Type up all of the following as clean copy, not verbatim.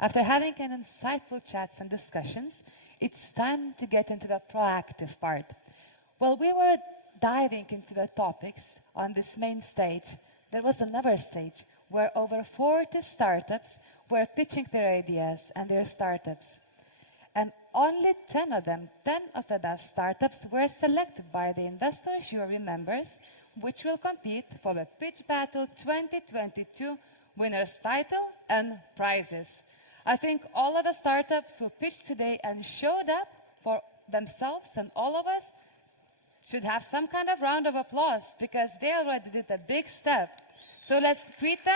After having an insightful chats and discussions, it's time to get into the proactive part. While we were diving into the topics on this main stage, there was another stage where over 40 startups were pitching their ideas and their startups. And only 10 of them, 10 of the best startups, were selected by the investor jury members, which will compete for the Pitch Battle 2022 winner's title and prizes. I think all of the startups who pitched today and showed up for themselves and all of us should have some kind of round of applause because they already did a big step. So let's greet them.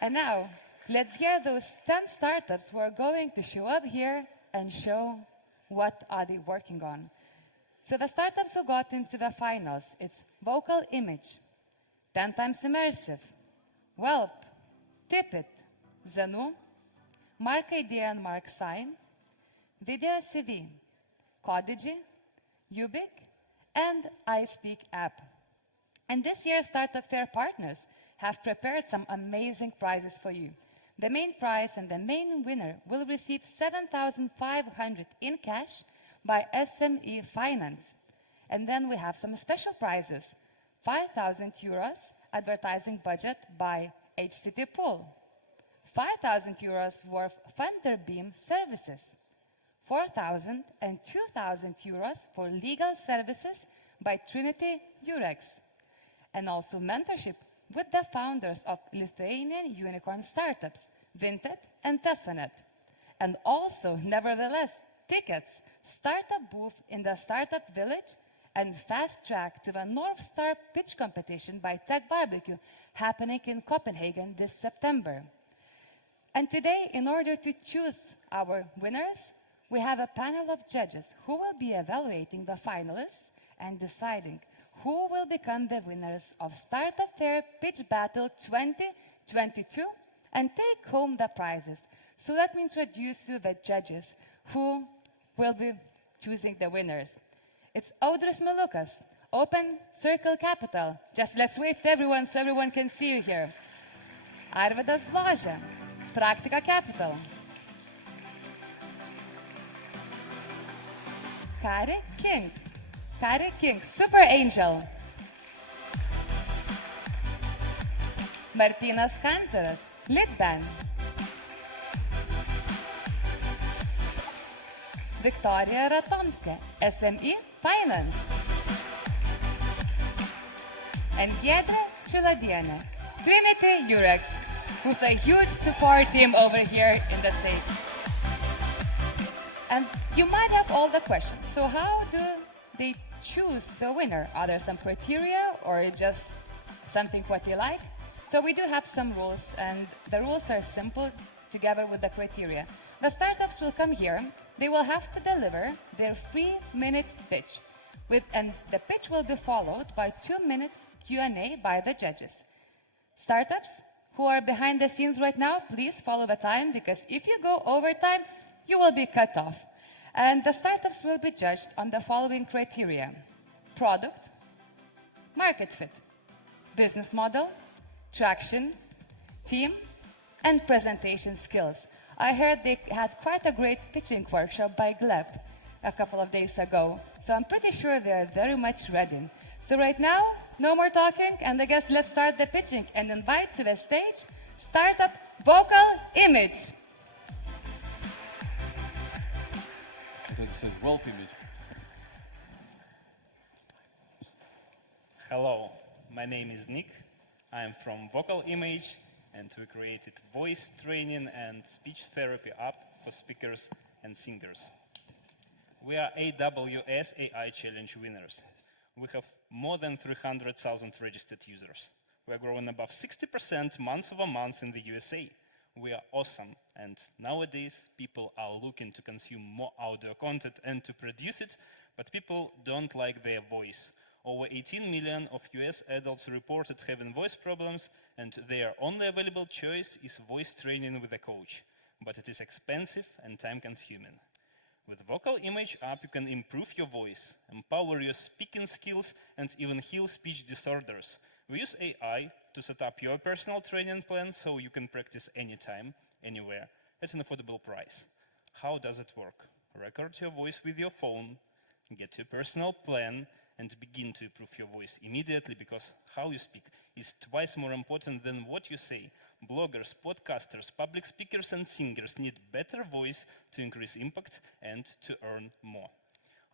And now, let's hear those 10 startups who are going to show up here and show what are they working on. So the startups who got into the finals, it's Vocal Image, 10 times Immersive, Whelp, Tipit, Zenoo, Mark ID and Mark Sign, Video CV, Codigy, Ubilk, and speakapp. And this year's Startup Fair partners have prepared some amazing prizes for you. The main prize and the main winner will receive 7,500 in cash by SME Finance. And then we have some special prizes. 5,000 euros advertising budget by HTT Pool. 5,000 euros worth Funderbeam services. 4,000 and 2,000 euros for legal services by Triniti Jurex. And also mentorship with the founders of Lithuanian unicorn startups, Vinted and Tesonet. And also, nevertheless, tickets, startup booth in the Startup Village, and fast track to the North Star pitch competition by Tech Barbecue happening in Copenhagen this September. And today, in order to choose our winners, we have a panel of judges who will be evaluating the finalists and deciding who will become the winners of Startup Fair Pitch Battle 2022 and take home the prizes. So let me introduce you the judges who will be choosing the winners. It's Audrius Milukas, Open Circle Capital. Just let's wave to everyone so everyone can see you here. Arvydas Bložė, Practica Capital. Kaari, Kink. Kaari, Kink, Superangel. Martynas, Kandzeras, LitBAN. Viktorija, Ratomskė, SME Finance. And Giedrė, Čiuladienė, Triniti, Jurex, with a huge support team over here in the stage. And you might have all the questions. So how do they choose the winner? Are there some criteria or just something what you like? So we do have some rules, and the rules are simple together with the criteria. The startups will come here. They will have to deliver their 3-minute pitch. And the pitch will be followed by 2 minutes Q&A by the judges. Startups who are behind the scenes right now, please follow the time, because if you go over time, you will be cut off. And the startups will be judged on the following criteria: product, market fit, business model, traction, team, and presentation skills. I heard they had quite a great pitching workshop by Gleb a couple of days ago, so I'm pretty sure they're very much ready. So right now, no more talking, and I guess let's start the pitching and invite to the stage Startup Vocal Image. I thought it said Whelp Image. Hello, my name is Nick. I am from Vocal Image, and we created voice training and speech therapy app for speakers and singers. We are AWS AI Challenge winners. We have more than 300,000 registered users. We are growing above 60% month over month in the USA. We are awesome, and nowadays people are looking to consume more audio content and to produce it, but people don't like their voice. Over 18 million of US adults reported having voice problems, and their only available choice is voice training with a coach. But it is expensive and time-consuming. With Vocal Image app, you can improve your voice, empower your speaking skills, and even heal speech disorders. We use AI to set up your personal training plan so you can practice anytime, anywhere, at an affordable price. How does it work? Record your voice with your phone, get your personal plan, and begin to improve your voice immediately, because how you speak is twice more important than what you say. Bloggers, podcasters, public speakers, and singers need better voice to increase impact and to earn more.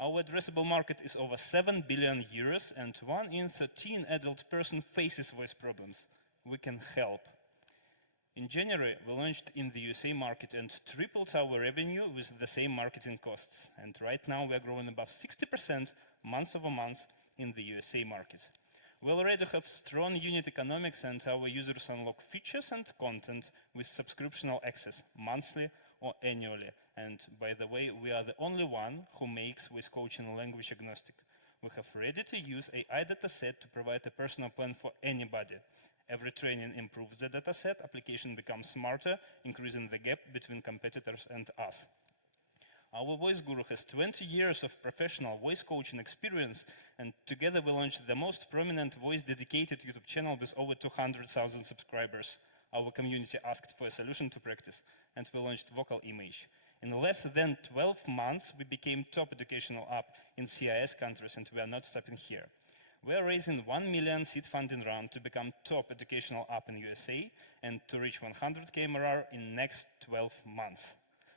Our addressable market is over 7 billion euros, and 1 in 13 adult person faces voice problems. We can help. In January, we launched in the USA market and tripled our revenue with the same marketing costs. And right now we are growing above 60% month over month in the USA market. We already have strong unit economics, and our users unlock features and content with subscriptional access monthly or annually. And by the way, we are the only one who makes voice coaching language agnostic. We have ready-to-use AI dataset to provide a personal plan for anybody. Every training improves the dataset, application becomes smarter, increasing the gap between competitors and us. Our voice guru has 20 years of professional voice coaching experience, and together we launched the most prominent voice-dedicated YouTube channel with over 200,000 subscribers. Our community asked for a solution to practice, and we launched Vocal Image. In less than 12 months, we became top educational app in CIS countries, and we are not stopping here. We are raising 1 million seed funding round to become top educational app in USA and to reach 100K MRR in next 12 months.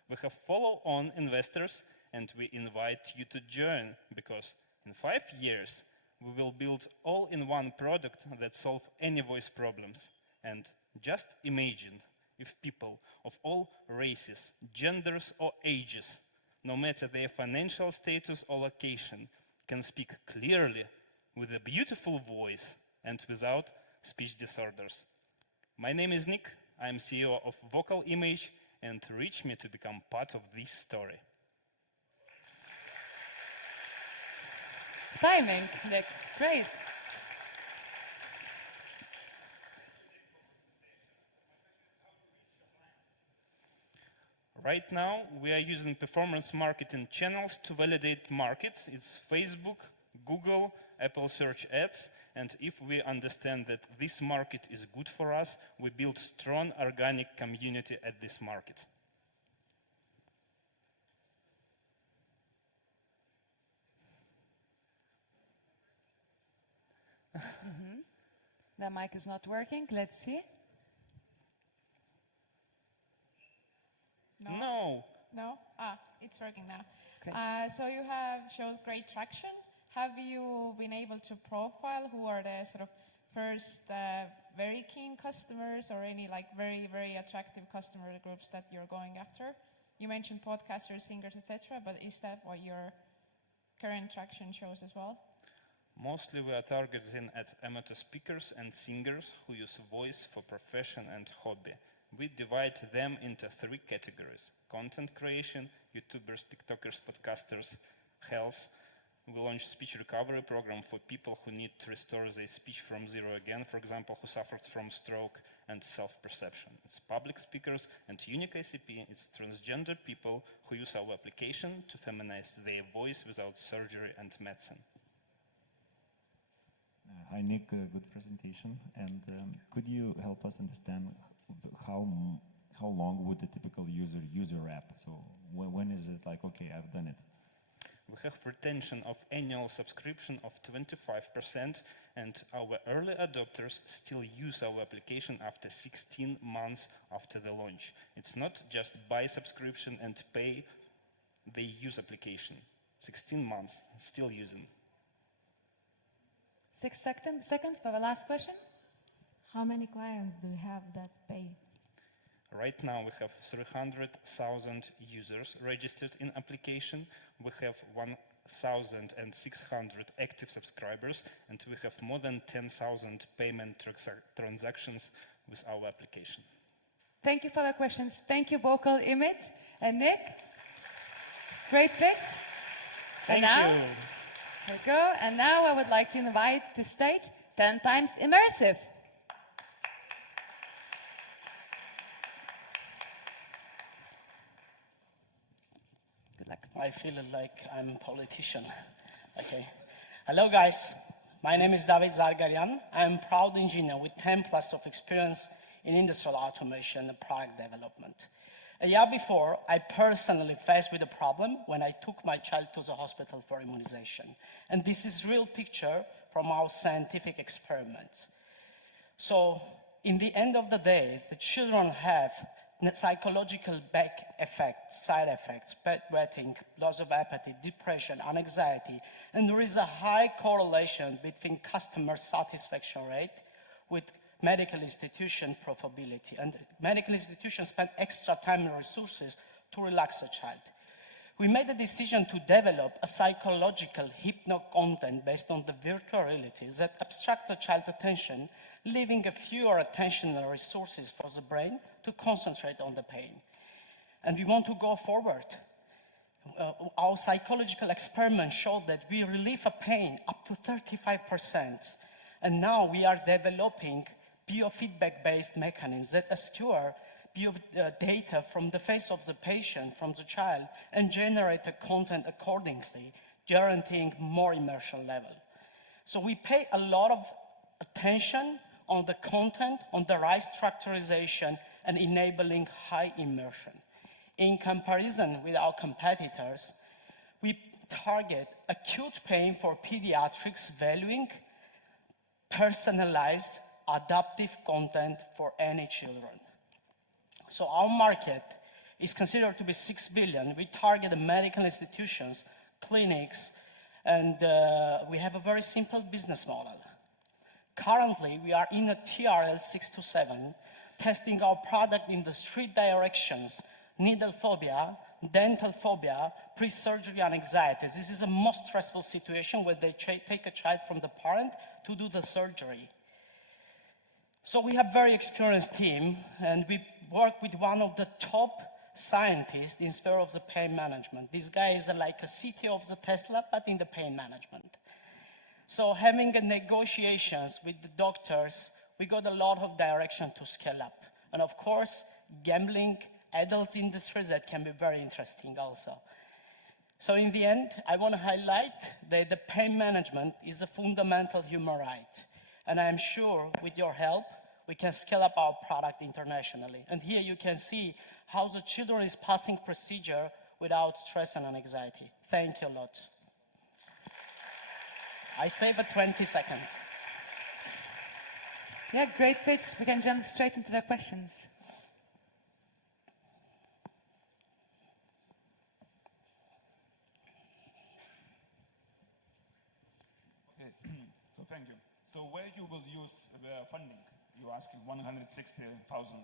We have follow-on investors, and we invite you to join, because in 5 years, we will build all-in-one product that solves any voice problems. And just imagine if people of all races, genders or ages, no matter their financial status or location, can speak clearly with a beautiful voice and without speech disorders. My name is Nick. I am CEO of Vocal Image, and reach me to become part of this story. Timing, Nick. Great. Right now, we are using performance marketing channels to validate markets. It's Facebook, Google, Apple Search Ads, and if we understand that this market is good for us, we build strong organic community at this market. The mic is not working. Let's see. No. No? It's working now. Great. So you have showed great traction. Have you been able to profile who are the sort of first very keen customers, or any like very, very attractive customer groups that you're going after? You mentioned podcasters, singers, etc., but is that what your current traction shows as well? Mostly we are targeting at amateur speakers and singers who use voice for profession and hobby. We divide them into 3 categories: content creation, YouTubers, TikTokers, podcasters, health. We launched speech recovery program for people who need to restore their speech from zero again, for example, who suffered from stroke and self-perception. It's public speakers and unique ICP. It's transgender people who use our application to feminize their voice without surgery and medicine. Hi Nick, good presentation. And could you help us understand how long would a typical user use your app? So when is it like, okay, I've done it? We have retention of annual subscription of 25%, and our early adopters still use our application after 16 months after the launch. It's not just buy subscription and pay, they use application. 16 months, still using. 6 seconds for the last question. How many clients do you have that pay? Right now we have 300,000 users registered in application. We have 1,600 active subscribers, and we have more than 10,000 payment transactions with our application. Thank you for the questions. Thank you, Vocal Image. And Nick, great pitch. Thank now, you. There we go. And now I would like to invite to stage 10 times Immersive. I feel like I'm a politician. Okay. Hello, guys. My name is David Zargarian. I am a proud engineer with 10 plus of experience in industrial automation and product development. A year before, I personally faced with a problem when I took my child to the hospital for immunization. And this is real picture from our scientific experiments. So, in the end of the day, the children have psychological back effects, side effects, bedwetting, loss of appetite, depression, anxiety, and there is a high correlation between customer satisfaction rate with medical institution profitability. And medical institutions spend extra time and resources to relax a child. We made the decision to develop a psychological hypno content based on the virtual reality that abstracts the child's attention, leaving a fewer attention and resources for the brain to concentrate on the pain. And we want to go forward. Our psychological experiment showed that we relieve a pain up to 35%. And now we are developing biofeedback-based mechanisms that skewer data from the face of the patient, from the child, and generate the content accordingly, guaranteeing more immersion level. So we pay a lot of attention on the content, on the right structurization, and enabling high immersion. In comparison with our competitors, we target acute pain for pediatrics, valuing personalized adaptive content for any children. So our market is considered to be 6 billion. We target the medical institutions, clinics, and we have a very simple business model. Currently, we are in a TRL 627, testing our product in the 3 directions: needle phobia, dental phobia, pre-surgery anxiety. This is the most stressful situation where they take a child from the parent to do the surgery. So we have a very experienced team, and we work with one of the top scientists in sphere of the pain management. This guy is like a CTO of the Tesla, but in the pain management. So having negotiations with the doctors, we got a lot of direction to scale up. And of course, gambling, adult industries, that can be very interesting also. So in the end, I want to highlight that the pain management is a fundamental human right. And I'm sure with your help, we can scale up our product internationally. And here you can see how the children is passing procedure without stress and anxiety. Thank you a lot. I save 20 seconds. Yeah, great pitch. We can jump straight into the questions. Okay, so thank you. So where you will use the funding? You're asking 160,000.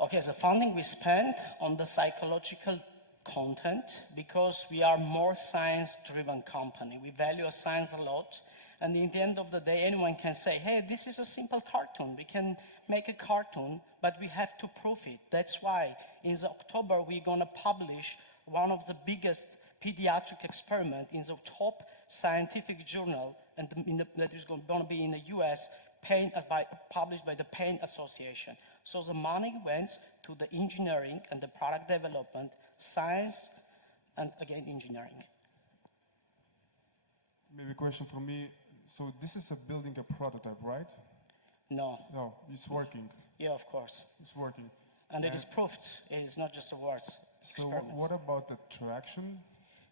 Okay, the funding we spend on the psychological content because we are more science-driven company. We value science a lot, and in the end of the day, anyone can say, hey, this is a simple cartoon. We can make a cartoon, but we have to prove it. That's why in October, we're gonna publish one of the biggest pediatric experiment in the top scientific journal, and that is going to be in the US, published by the Pain Association. So the money went to the engineering and the product development, science, and again, engineering. Maybe a question from me. So this is building a prototype, right? No. No, it's working. Yeah, of course. It's working. And it is proved. It's not just a words. So what about the traction?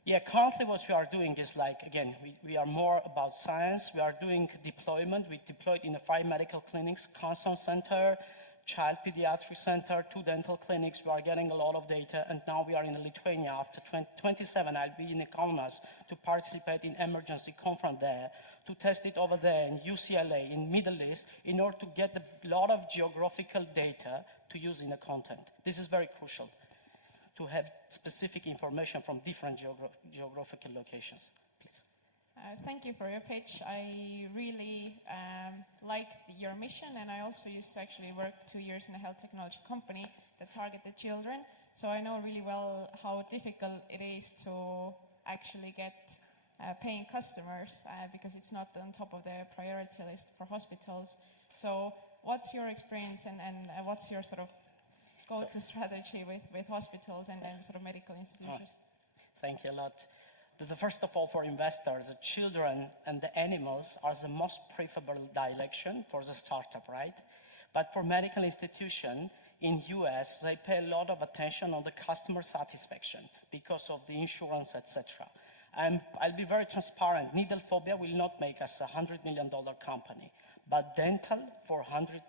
Yeah, currently what we are doing is like, again, we are more about science. We are doing deployment. We deployed in the 5 medical clinics, cancer center, child pediatric center, 2 dental clinics. We are getting a lot of data, and now we are in Lithuania. After 27, I'll be in Kaunas to participate in emergency conference there, to test it over there in UCLA, in Middle East, in order to get a lot of geographical data to use in the content. This is very crucial, to have specific information from different geographical locations. Please. Thank you for your pitch. I really like your mission, and I also used to actually work 2 years in a health technology company that targeted children. So I know really well how difficult it is to actually get paying customers because it's not on top of the priority list for hospitals. So what's your experience and what's your sort of go-to strategy with hospitals and sort of medical institutions? Thank you a lot. that first of all, for investors, the children and the animals are the most preferable direction for the startup, right? But for medical institution in US, they pay a lot of attention on the customer satisfaction because of the insurance, etc. And I'll be very transparent. Needle phobia will not make us $100 million company, but dental for 100%.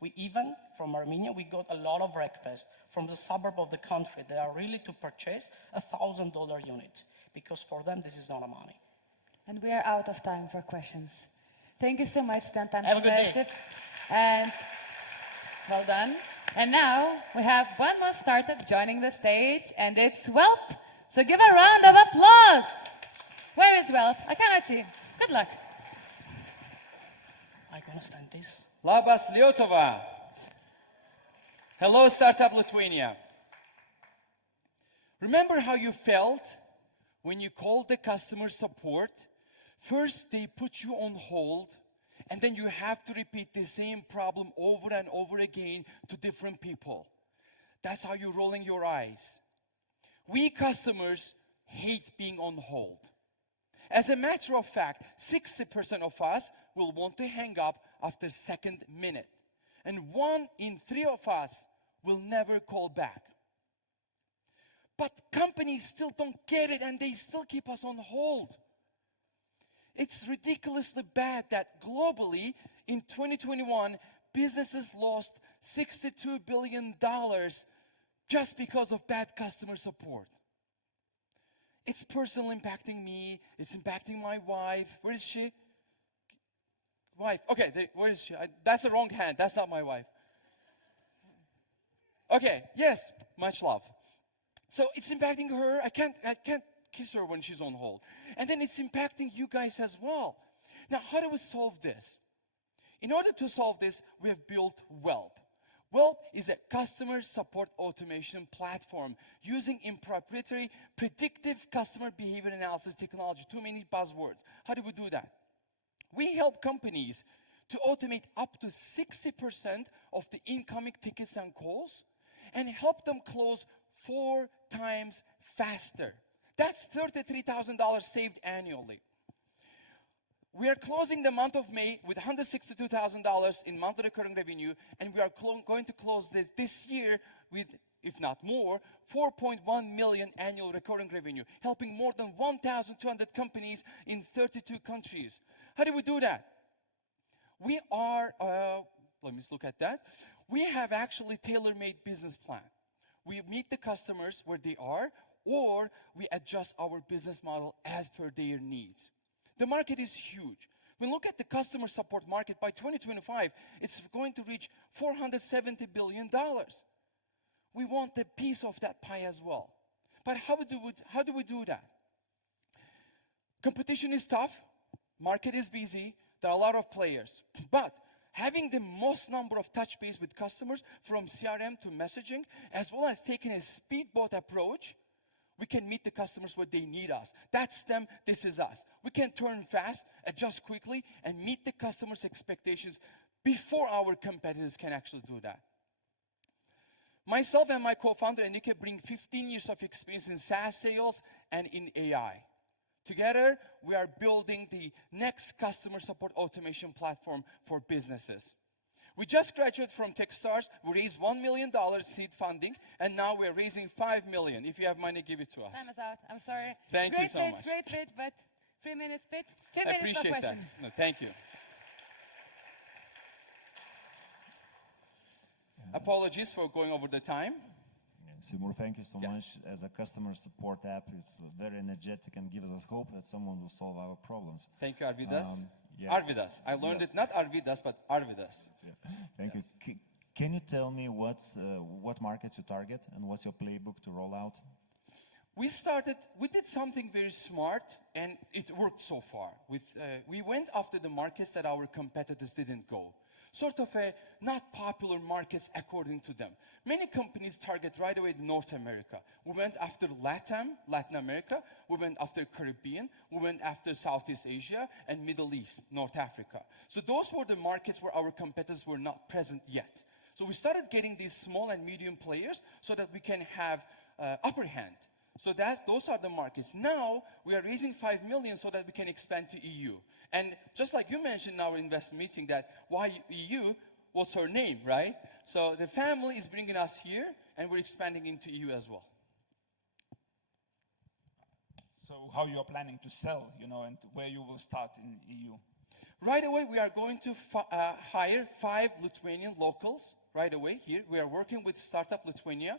We even, from Armenia, we got a lot of requests from the suburb of the country that are really to purchase a $1,000 unit, because for them, this is not a money. And we are out of time for questions. Thank you so much, Stantan. Have a good day. And well done. And now we have one more startup joining the stage, and it's Whelp. So give a round of applause. Where is Whelp? I cannot see. Good luck. I'm gonna stand this. Labas Lietuva. Hello, Startup Lithuania. Remember how you felt when you called the customer support? First, they put you on hold, and then you have to repeat the same problem over and over again to different people. That's how you're rolling your eyes. We customers hate being on hold. As a matter of fact, 60% of us will want to hang up after second minute. And 1 in 3 of us will never call back. But companies still don't get it, and they still keep us on hold. It's ridiculously bad that globally in 2021, businesses lost $62 billion just because of bad customer support. It's personally impacting me. It's impacting my wife. Where is she? Wife. Okay, where is she? That's the wrong hand. That's not my wife. Okay, yes, much love. So it's impacting her. I can't kiss her when she's on hold. And then it's impacting you guys as well. Now, how do we solve this? In order to solve this, we have built Whelp. Whelp is a customer support automation platform using proprietary predictive customer behavior analysis technology. Too many buzzwords. How do we do that? We help companies to automate up to 60% of the incoming tickets and calls and help them close 4 times faster. That's $33,000 saved annually. We are closing the month of May with $162,000 in monthly recurring revenue, and we are going to close this year with, if not more, $4.1 million annual recurring revenue, helping more than 1,200 companies in 32 countries. How do we do that? We are, let me look at that. We have actually tailor-made business plan. We meet the customers where they are, or we adjust our business model as per their needs. The market is huge. When we look at the customer support market, by 2025, it's going to reach $470 billion. We want a piece of that pie as well. But how do we do that? Competition is tough. Market is busy. There are a lot of players. But having the most number of touch base with customers from CRM to messaging, as well as taking a speedboat approach, we can meet the customers where they need us. That's them, this is us. We can turn fast, adjust quickly, and meet the customers' expectations before our competitors can actually do that. Myself and my co-founder, Enrique, bring 15 years of experience in SaaS sales and in AI. Together, we are building the next customer support automation platform for businesses. We just graduated from Techstars. We raised $1 million seed funding, and now we're raising $5 million. If you have money, give it to us. Time is out. I'm sorry. Thank you so much. Great pitch, but 3 minutes pitch. 2 I minutes for appreciate question. that. No, thank you. Apologies for going over the time. Simur, thank you so much. As a customer support app, it's very energetic and gives us hope that someone will solve our problems. Thank you, Arvydas. Yeah. Arvydas. I learned it, not Arvydas, but Arvydas. Yeah. Thank you. Can you tell me what markets you target and what's your playbook to roll out? We did something very smart, and it worked so far. We went after the markets that our competitors didn't go. Sort of not popular markets according to them. Many companies target right away North America. We went after Latin America. We went after Caribbean. We went after Southeast Asia and Middle East, North Africa. So those were the markets where our competitors were not present yet. So we started getting these small and medium players so that we can have upper hand. So those are the markets. Now we are raising 5 million so that we can expand to EU. And just like you mentioned in our investment meeting that why EU, what's her name, right? So the family is bringing us here and we're expanding into EU as well. So how you are planning to sell, you know, and where you will start in EU? Right away, we are going to hire 5 Lithuanian locals right away here. We are working with Startup Lithuania.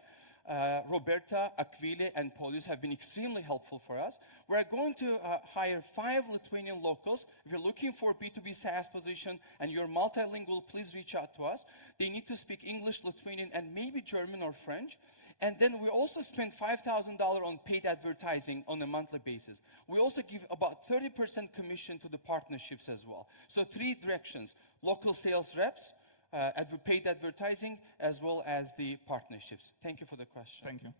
Roberta, Aquile, and Polius have been extremely helpful for us. We are going to hire 5 Lithuanian locals. If you're looking for B2B SaaS position and you're multilingual, please reach out to us. They need to speak English, Lithuanian, and maybe German or French. And then we also spend $5,000 on paid advertising on a monthly basis. We also give about 30% commission to the partnerships as well. So 3 directions: local sales reps, paid advertising, as well as the partnerships. Thank you for the question. Thank you.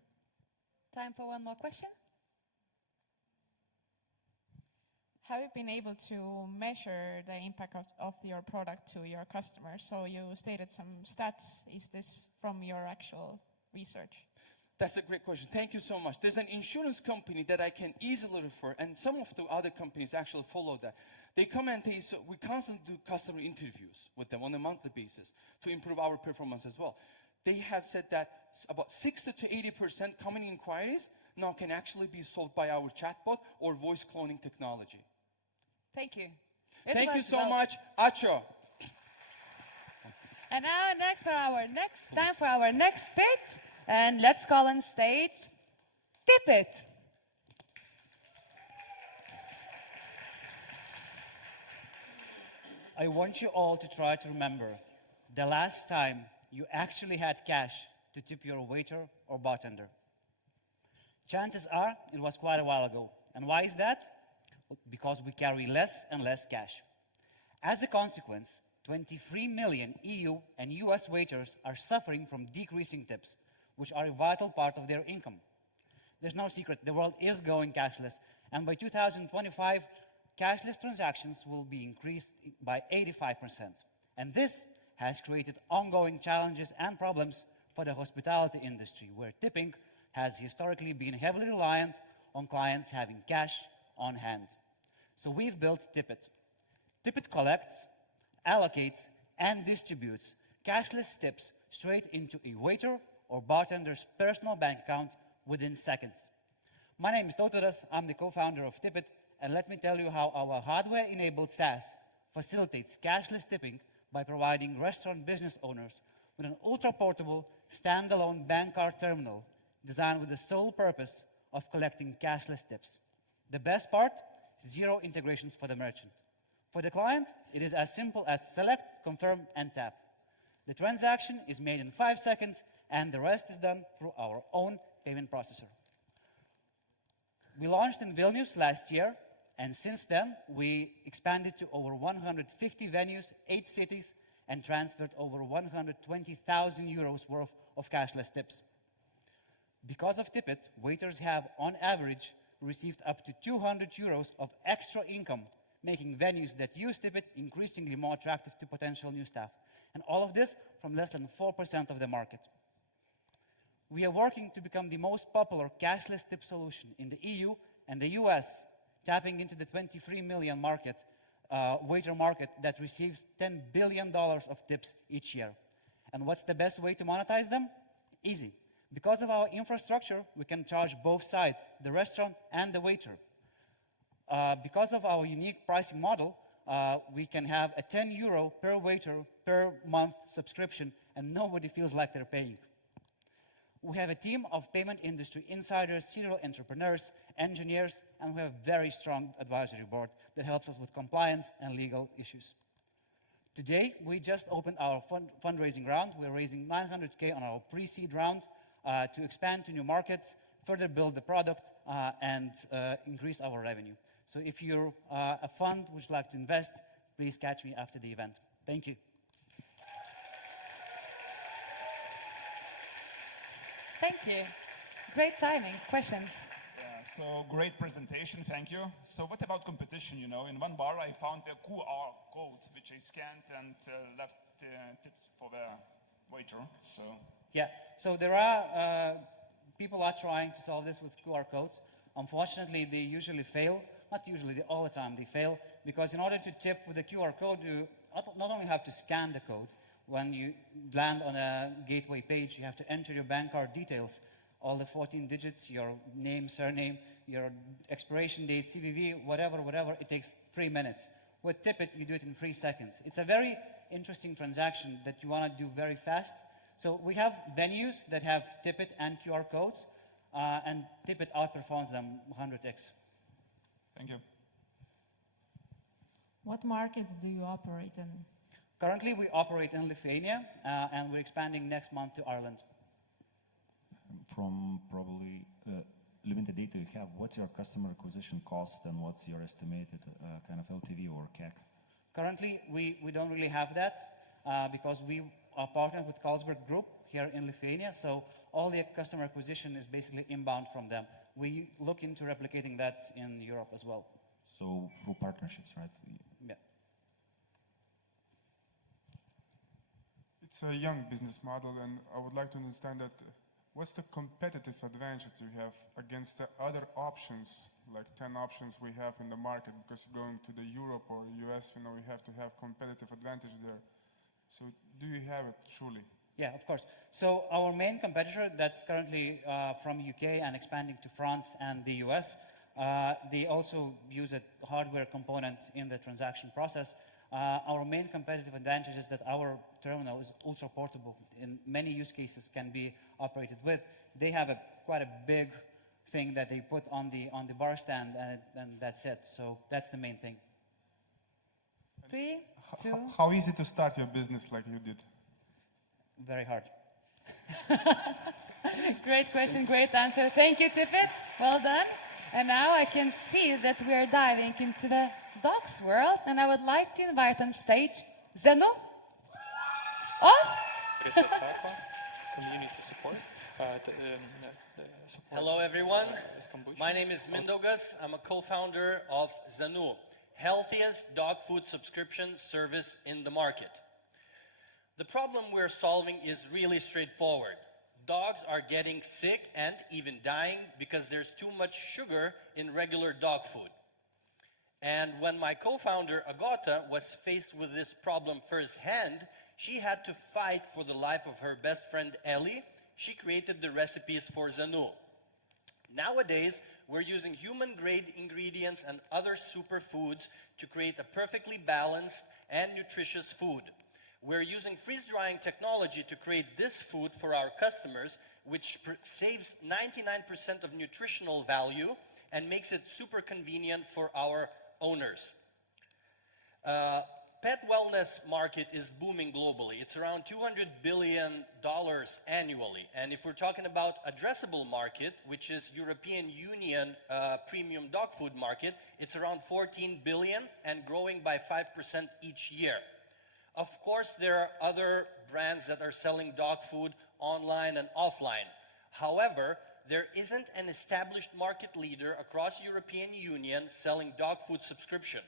Time for one more question. Have you been able to measure the impact of your product to your customers? So you stated some stats. Is this from your actual research? That's a great question. Thank you so much. There's an insurance company that I can easily refer, and some of the other companies actually follow that. They come and we constantly do customer interviews with them on a monthly basis to improve our performance as well. They have said that about 60 to 80% common inquiries now can actually be solved by our chatbot or voice cloning technology. Thank you. Thank you so much, Acho. And now time for our next pitch. And let's call on stage Tipit. I want you all to try to remember the last time you actually had cash to tip your waiter or bartender. Chances are it was quite a while ago. And why is that? Because we carry less and less cash. As a consequence, 23 million EU and US waiters are suffering from decreasing tips, which are a vital part of their income. There's no secret, the world is going cashless, and by 2025, cashless transactions will be increased by 85%. And this has created ongoing challenges and problems for the hospitality industry, where tipping has historically been heavily reliant on clients having cash on hand. So we've built Tipit. Tipit collects, allocates, and distributes cashless tips straight into a waiter or bartender's personal bank account within seconds. My name is Audrius, I'm the co-founder of Tipit, and let me tell you how our hardware-enabled SaaS facilitates cashless tipping by providing restaurant business owners with an ultra-portable, standalone bank card terminal designed with the sole purpose of collecting cashless tips. The best part, 0 integrations for the merchant. For the client, it is as simple as select, confirm, and tap. The transaction is made in 5 seconds, and the rest is done through our own payment processor. We launched in Vilnius last year, and since then, we expanded to over 150 venues, 8 cities, and transferred over 120,000 euros worth of cashless tips. Because of Tipit, waiters have, on average, received up to 200 euros of extra income, making venues that use Tipit increasingly more attractive to potential new staff. And all of this from less than 4% of the market. We are working to become the most popular cashless tip solution in the EU and the US, tapping into the 23 million waiter market that receives $10 billion of tips each year. And what's the best way to monetize them? Easy. Because of our infrastructure, we can charge both sides, the restaurant and the waiter. Because of our unique pricing model, we can have a 10 euro per waiter per month subscription, and nobody feels like they're paying. We have a team of payment industry insiders, serial entrepreneurs, engineers, and we have a very strong advisory board that helps us with compliance and legal issues. Today, we just opened our fundraising round. We're raising 900K on our pre-seed round to expand to new markets, further build the product, and increase our revenue. So if you're a fund which would like to invest, please catch me after the event. Thank you. Thank you. Great timing. Questions? Yeah, so great presentation, thank you. So what about competition? You know, in one bar I found a QR code which I scanned and left tips for the waiter. So yeah, so there are People are trying to solve this with QR codes. Unfortunately, they usually fail. Not usually, all the time they fail, because in order to tip with a QR code, you not only have to scan the code. When you land on a gateway page, you have to enter your bank card details, all the 14 digits, your name, surname, your expiration date, CVV, whatever, it takes 3 minutes. With Tipit, you do it in 3 seconds. It's a very interesting transaction that you want to do very fast. So we have venues that have Tipit and QR codes, and Tipit outperforms them 100x. Thank you. What markets do you operate in? Currently, we operate in Lithuania, and we're expanding next month to Ireland. From probably limited data you have, what's your customer acquisition cost and what's your estimated kind of LTV or CAC? Currently, we don't really have that because we are partnered with Carlsberg Group here in Lithuania, so all the customer acquisition is basically inbound from them. We look into replicating that in Europe as well. So through partnerships, right? Yeah. It's a young business model, and I would like to understand that what's the competitive advantage you have against the other options, like 10 options we have in the market, because going to the Europe or US, you know, we have to have competitive advantage there. So do you have it truly? Yeah, of course. So our main competitor that's currently from UK and expanding to France and the US, they also use a hardware component in the transaction process. Our main competitive advantage is that our terminal is ultra portable. In many use cases can be operated with. They have quite a big thing that they put on the bar stand, and that's it. So that's the main thing. 3, 2. How easy to start your business like you did? Very hard. Great question, great answer. Thank you, Tipit. Well done. And now I can see that we are diving into the dogs world, and I would like to invite on stage Zenoo. Oh! Community support. Hello, everyone. My name is Milukas. I'm a co-founder of Zenoo, healthiest dog food subscription service in the market. The problem we're solving is really straightforward. Dogs are getting sick and even dying because there's too much sugar in regular dog food. And when my co-founder Agata was faced with this problem firsthand, she had to fight for the life of her best friend Ellie. She created the recipes for Zenoo. Nowadays, we're using human-grade ingredients and other superfoods to create a perfectly balanced and nutritious food. We're using freeze-drying technology to create this food for our customers, which saves 99% of nutritional value and makes it super convenient for our owners. Pet wellness market is booming globally. It's around $200 billion annually. And if we're talking about addressable market, which is European Union premium dog food market, it's around 14 billion and growing by 5% each year. Of course, there are other brands that are selling dog food online and offline. However, there isn't an established market leader across European Union selling dog food subscription.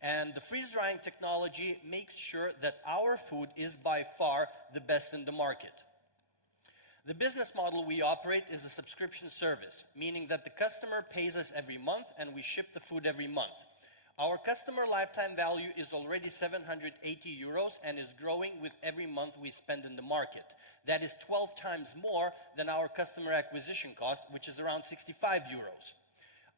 And the freeze-drying technology makes sure that our food is by far the best in the market. The business model we operate is a subscription service, meaning that the customer pays us every month and we ship the food every month. Our customer lifetime value is already 780 euros and is growing with every month we spend in the market. That is 12 times more than our customer acquisition cost, which is around 65 euros.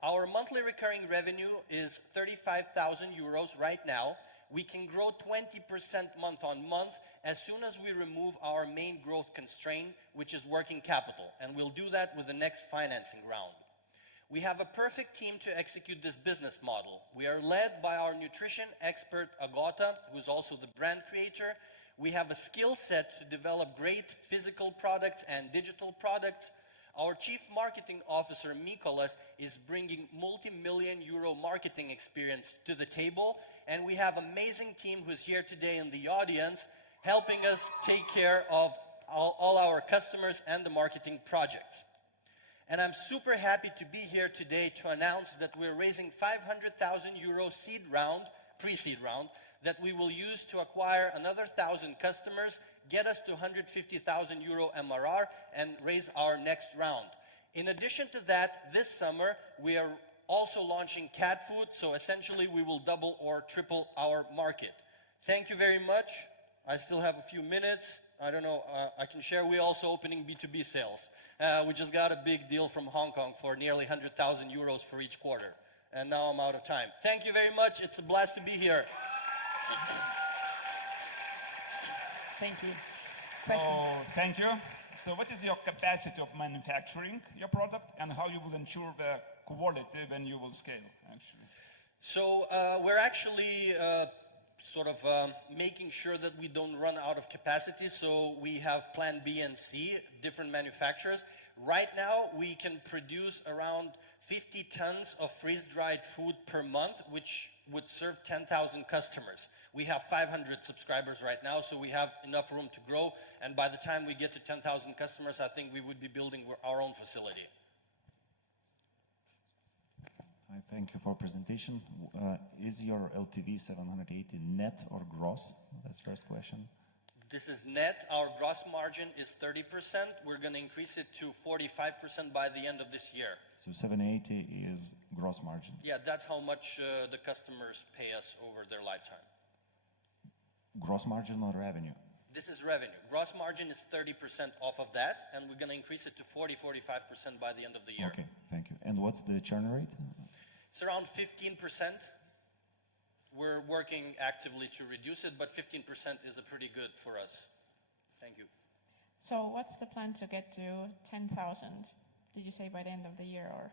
Our monthly recurring revenue is 35,000 euros right now. We can grow 20% month on month as soon as we remove our main growth constraint, which is working capital. And we'll do that with the next financing round. We have a perfect team to execute this business model. We are led by our nutrition expert, Agata, who's also the brand creator. We have a skill set to develop great physical products and digital products. Our chief marketing officer, Milukas, is bringing multi-million euro marketing experience to the table. And we have an amazing team who's here today in the audience, helping us take care of all our customers and the marketing projects. And I'm super happy to be here today to announce that we're raising 500,000 euro seed round, pre-seed round, that we will use to acquire another 1,000 customers, get us to 150,000 euro MRR, and raise our next round. In addition to that, this summer, we are also launching cat food, so essentially we will double or triple our market. Thank you very much. I still have a few minutes. I don't know, I can share we're also opening B2B sales. We just got a big deal from Hong Kong for nearly 100,000 euros for each quarter. And now I'm out of time. Thank you very much. It's a blast to be here. Thank you. So, thank you. So what is your capacity of manufacturing your product, and how you will ensure the quality when you will scale, actually? So we're actually making sure that we don't run out of capacity. So we have plan B and C, different manufacturers. Right now, we can produce around 50 tons of freeze-dried food per month, which would serve 10,000 customers. We have 500 subscribers right now, so we have enough room to grow. And by the time we get to 10,000 customers, I think we would be building our own facility. I thank you for presentation. Is your LTV 780 net or gross? That's first question. This is net. Our gross margin is 30%. We're going to increase it to 45% by the end of this year. So 780 is gross margin. Yeah, that's how much the customers pay us over their lifetime. Gross margin or revenue? This is revenue. Gross margin is 30% off of that, and we're going to increase it to 40-45% by the end of the year. Okay, thank you. And what's the churn rate? It's around 15%. We're working actively to reduce it, but 15% is a pretty good for us. Thank you. So what's the plan to get to 10,000? Did you say by the end of the year, or?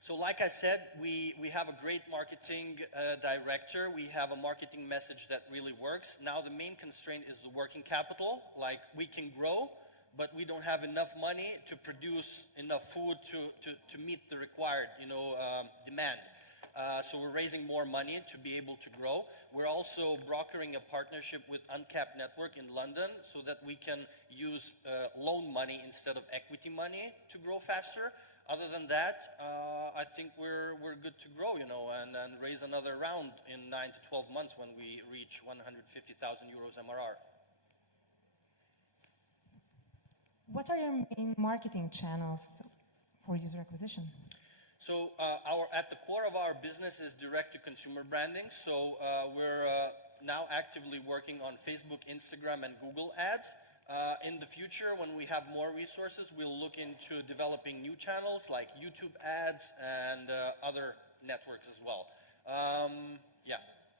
So like I said, we have a great marketing director. We have a marketing message that really works. Now the main constraint is the working capital. Like, we can grow, but we don't have enough money to produce enough food to meet the required, demand. So we're raising more money to be able to grow. We're also brokering a partnership with Uncapped Network in London so that we can use loan money instead of equity money to grow faster. Other than that, I think we're good to grow, and raise another round in 9 to 12 months when we reach 150,000 euros MRR. What are your main marketing channels for user acquisition? So at the core of our business is direct-to-consumer branding. So we're now actively working on Facebook, Instagram, and Google ads. In the future, when we have more resources, we'll look into developing new channels like YouTube ads and other networks as well.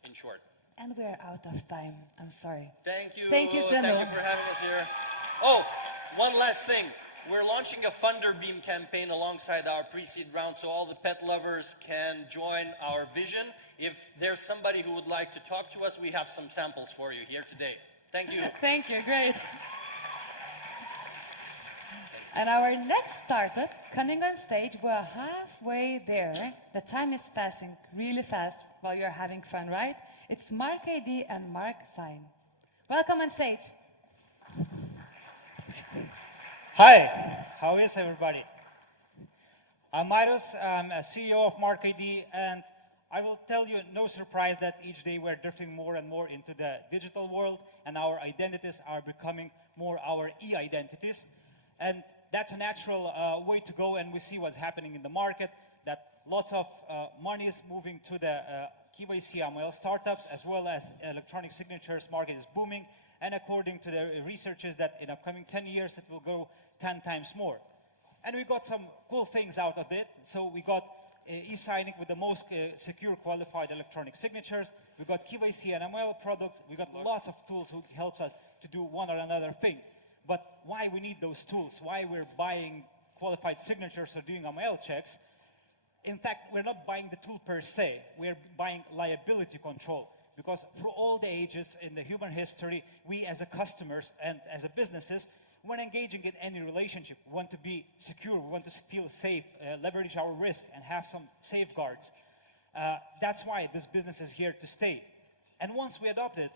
In short. And we're out of time. I'm sorry. Thank you. Thank you, Zenoo. Thank you for having us here. Oh, one last thing. We're launching a Funder Beam campaign alongside our pre-seed round, so all the pet lovers can join our vision. If there's somebody who would like to talk to us, we have some samples for you here today. Thank you. Thank you, great. And our next startup coming on stage, we're halfway there. The time is passing really fast while you're having fun, right? It's Mark ID and Mark Sign. Welcome on stage. Hi, how is everybody? I'm Arvydas, I'm a CEO of Mark ID, and I will tell you, no surprise that each day we're drifting more and more into the digital world, and our identities are becoming more our e-identities. And that's a natural way to go, and we see what's happening in the market, that lots of money is moving to the KYC ML startups, as well as electronic signatures market is booming. And according to the researchers, that in upcoming 10 years, it will go 10 times more. And we got some cool things out of it. So we got e-signing with the most secure qualified electronic signatures. We got KYC and ML products. We got lots of tools who helps us to do one or another thing. But why we need those tools? Why we're buying qualified signatures or doing ML checks? In fact, we're not buying the tool per se. We're buying liability control. Because through all the ages in the human history, we as a customers and as a businesses, when engaging in any relationship, we want to be secure, we want to feel safe, leverage our risk, and have some safeguards. That's why this business is here to stay. And once we adopt it,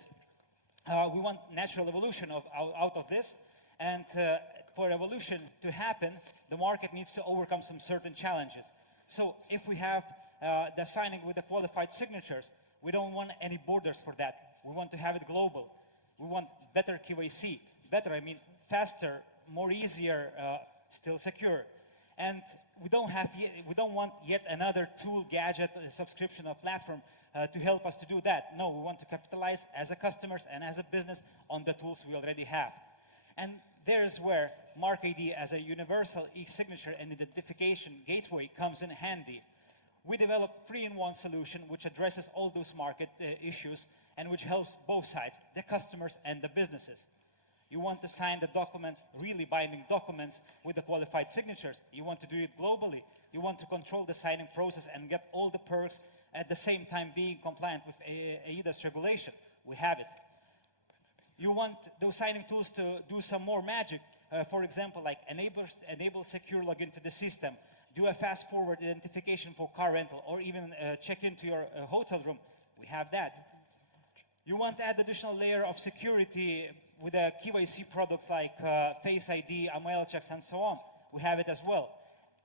we want natural evolution out of this. And for evolution to happen, the market needs to overcome some certain challenges. So if we have the signing with the qualified signatures, we don't want any borders for that. We want to have it global. We want better KYC. Better, I mean faster, more easier, still secure. And we don't want yet another tool, gadget, subscription or platform to help us to do that. No, we want to capitalize as a customers and as a business on the tools we already have. And there's where MarkID as a universal e-signature and identification gateway comes in handy. We developed 3-in-1 solution which addresses all those market issues and which helps both sides, the customers and the businesses. You want to sign the documents, really binding documents with the qualified signatures. You want to do it globally. You want to control the signing process and get all the perks at the same time being compliant with AIDA's regulation. We have it. You want those signing tools to do some more magic. For example, like enable secure login to the system, do a fast forward identification for car rental, or even check into your hotel room. We have that. You want to add additional layer of security with a KYC products like Face ID, AML checks, and so on. We have it as well.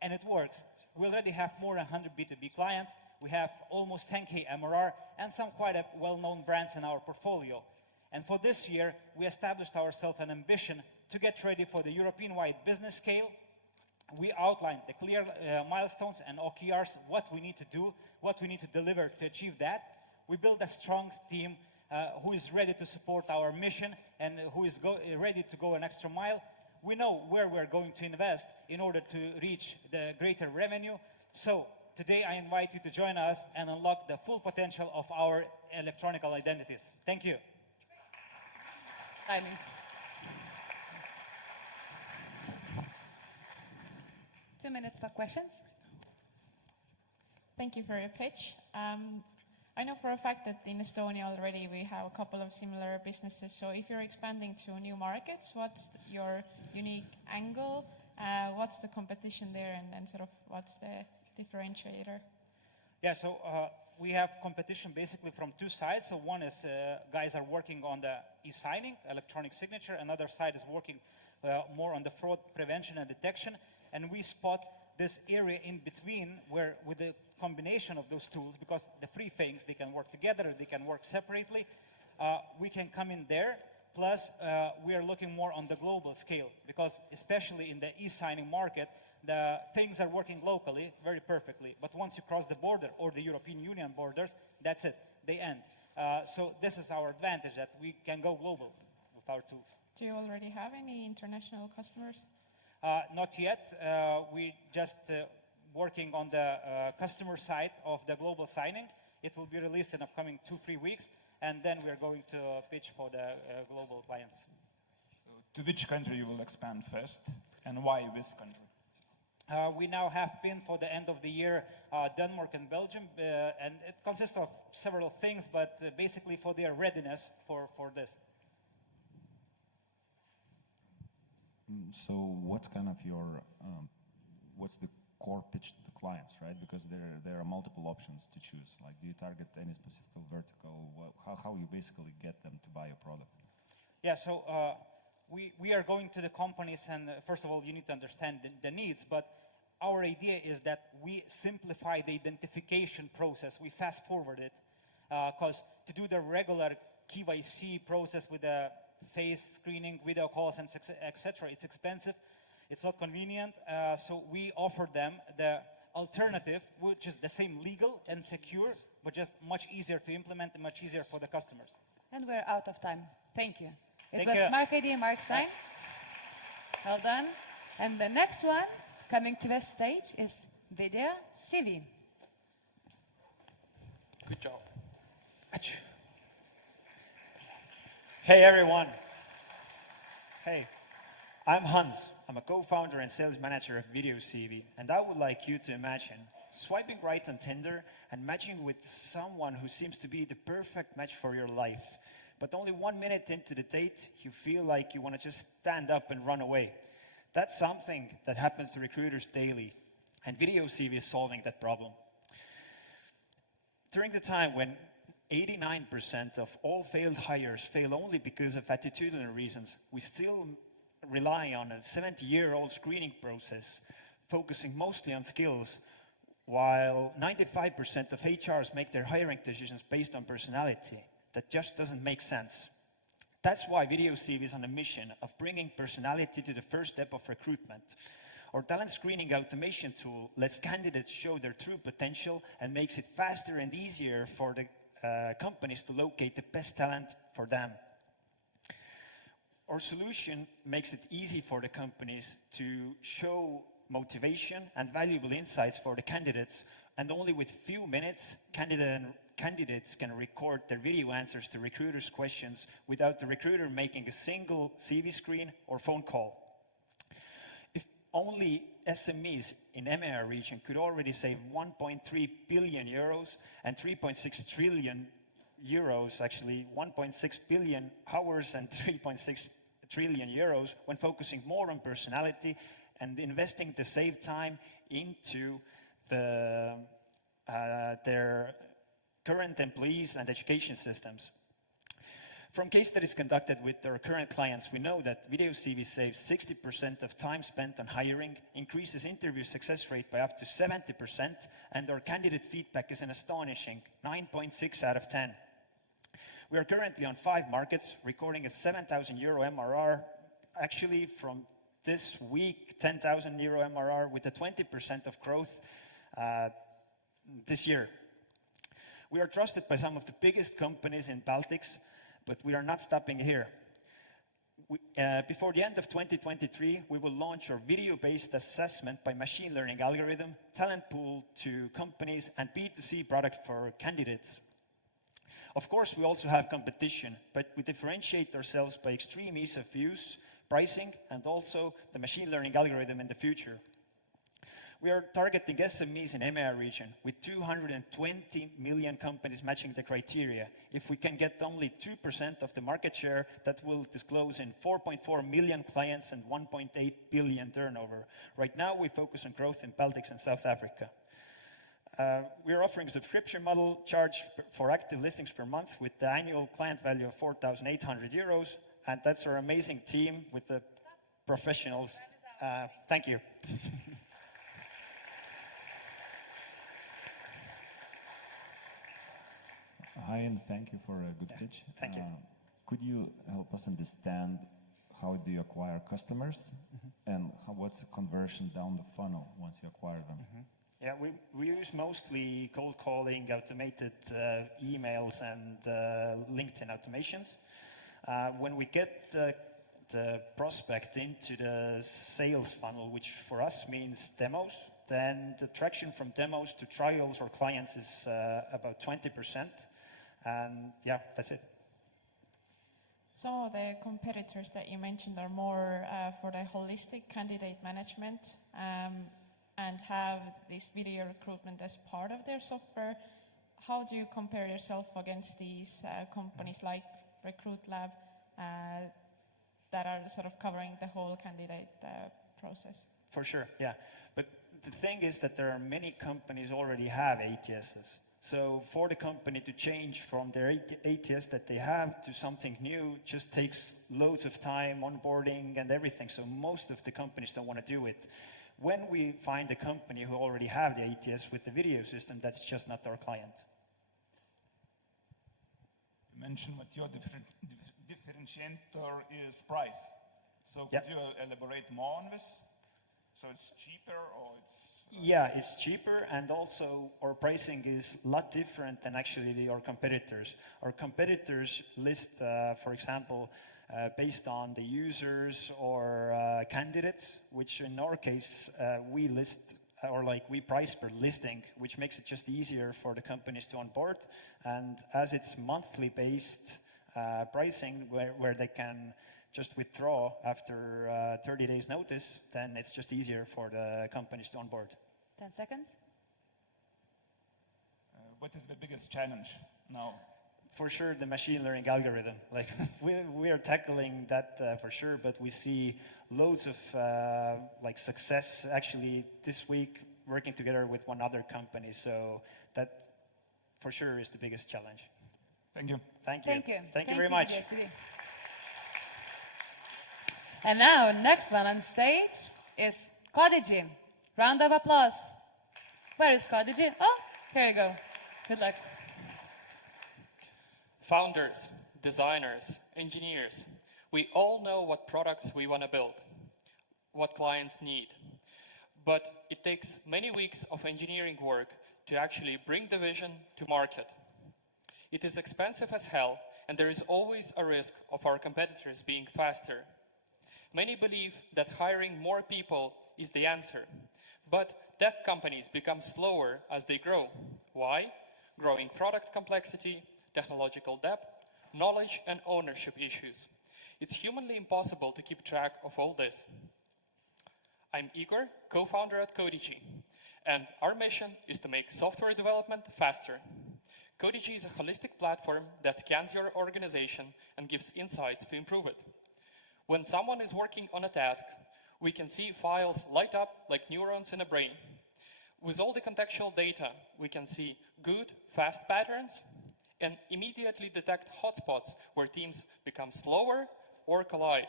And it works. We already have more than 100 B2B clients. We have almost 10K MRR and some quite well-known brands in our portfolio. And for this year, we established ourselves an ambition to get ready for the European-wide business scale. We outlined the clear milestones and OKRs, what we need to do, what we need to deliver to achieve that. We built a strong team who is ready to support our mission and who is ready to go an extra mile. We know where we're going to invest in order to reach the greater revenue. So today I invite you to join us and unlock the full potential of our electronic identities. Thank you. Timing. 2 minutes for questions. Thank you for your pitch. I know for a fact that in Estonia already we have a couple of similar businesses. So if you're expanding to new markets, what's your unique angle? What's the competition there, and sort of what's the differentiator? Yeah, so we have competition basically from two sides. So one is guys are working on the e-signing, electronic signature. Another side is working more on the fraud prevention and detection. And we spot this area in between where with the combination of those tools, because the three things, they can work together, they can work separately, we can come in there. Plus, we are looking more on the global scale, because especially in the e-signing market, the things are working locally very perfectly. But once you cross the border or the European Union borders, that's it, they end. So this is our advantage, that we can go global with our tools. Do you already have any international customers? Not yet. We just working on the customer side of the global signing. It will be released in upcoming 2-3 weeks, and then we are going to pitch for the global clients. So to which country you will expand first, and why this country? We now have been for the end of the year Denmark and Belgium, and it consists of several things, but basically for their readiness for this. So what's kind of your, what's the core pitch to the clients, right? Because there are multiple options to choose. Like, do you target any specific vertical? How you basically get them to buy a product? Yeah, so we are going to the companies, and first of all, you need to understand the needs, but our idea is that we simplify the identification process. We fast forward it, because to do the regular KYC process with the face screening, video calls, and etc., it's expensive, it's not convenient, so we offer them the alternative, which is the same legal and secure, but just much easier to implement and much easier for the customers. And we're out of time. Thank you. It Thank was you. MarkID, Mark Sign. Well done. And the next one coming to the stage is Video CV. Good job. Hey everyone. Hey, I'm Hans. I'm a co-founder and sales manager of Video CV, and I would like you to imagine swiping right on Tinder and matching with someone who seems to be the perfect match for your life. But only 1 minute into the date, you feel like you want to just stand up and run away. That's something that happens to recruiters daily, and Video CV is solving that problem. During the time when 89% of all failed hires fail only because of attitudinal reasons, we still rely on a 70-year-old screening process, focusing mostly on skills, while 95% of HRs make their hiring decisions based on personality. That just doesn't make sense. That's why Video CV is on a mission of bringing personality to the first step of recruitment. Our talent screening automation tool lets candidates show their true potential and makes it faster and easier for the companies to locate the best talent for them. Our solution makes it easy for the companies to show motivation and valuable insights for the candidates, and only with few minutes, candidates can record their video answers to recruiters' questions without the recruiter making a single CV screen or phone call. If only SMEs in EMEA region could already save 1.3 billion euros and 3.6 trillion euros, actually 1.6 billion hours and 3.6 trillion euros when focusing more on personality and investing the saved time into their current employees and education systems. From case studies conducted with our current clients, we know that video CV saves 60% of time spent on hiring, increases interview success rate by up to 70%, and our candidate feedback is an astonishing 9.6 out of 10. We are currently on 5 markets, recording a 7,000 euro MRR. Actually, from this week, 10,000 euro MRR with a 20% of growth this year. We are trusted by some of the biggest companies in Baltics, but we are not stopping here. Before the end of 2023, we will launch our video-based assessment by machine learning algorithm, talent pool to companies, and B2C product for candidates. Of course, we also have competition, but we differentiate ourselves by extreme ease of use, pricing, and also the machine learning algorithm in the future. We are targeting SMEs in EMEA region with 220 million companies matching the criteria. If we can get only 2% of the market share, that will disclose in 4.4 million clients and 1.8 billion turnover. Right now, we focus on growth in Baltics and South Africa. We are offering a subscription model charge for active listings per month with the annual client value of 4,800 euros. And that's our amazing team with the professionals. Thank you. Hi, and thank you for a good pitch. Thank you. Could you help us understand how do you acquire customers and what's the conversion down the funnel once you acquire them? Yeah, we use mostly cold calling, automated emails, and LinkedIn automations. When we get the prospect into the sales funnel, which for us means demos, then the traction from demos to trials or clients is about 20%. And yeah, that's it. Some of the competitors that you mentioned are more for the holistic candidate management and have this video recruitment as part of their software. How do you compare yourself against these companies like Recruit Lab that are sort of covering the whole candidate process? For sure, yeah. But the thing is that there are many companies already have ATSs. So for the company to change from their ATS that they have to something new just takes loads of time, onboarding and everything. So most of the companies don't want to do it. When we find a company who already have the ATS with the video system, that's just not our client. You mentioned what your differentiator is price. So could you elaborate more on this? So it's cheaper or it's... Yeah, it's cheaper, and also our pricing is a lot different than actually our competitors. Our competitors list, for example, based on the users or candidates, which in our case, we list, or like we price per listing, which makes it just easier for the companies to onboard. And as it's monthly based pricing, where they can just withdraw after 30 days notice, then it's just easier for the companies to onboard. 10 seconds. What is the biggest challenge now? For sure, the machine learning algorithm. Like we are tackling that for sure, but we see loads of like success actually this week working together with one other company. So that for sure is the biggest challenge. Thank you. Thank you. Thank you. Thank you very much. And now, next one on stage is Codigy. Round of applause. Where is Codigy? Oh, here you go. Good luck. Founders, designers, engineers, we all know what products we want to build, what clients need. but it takes many weeks of engineering work to actually bring the vision to market. It is expensive as hell, and there is always a risk of our competitors being faster. Many believe that hiring more people is the answer, but tech companies become slower as they grow. Why? Growing product complexity, technological depth, knowledge and ownership issues. It's humanly impossible to keep track of all this. I'm Igor, co-founder at Codigy, and our mission is to make software development faster. Codigy is a holistic platform that scans your organization and gives insights to improve it. When someone is working on a task, we can see files light up like neurons in a brain. With all the contextual data, we can see good, fast patterns and immediately detect hotspots where teams become slower or collide.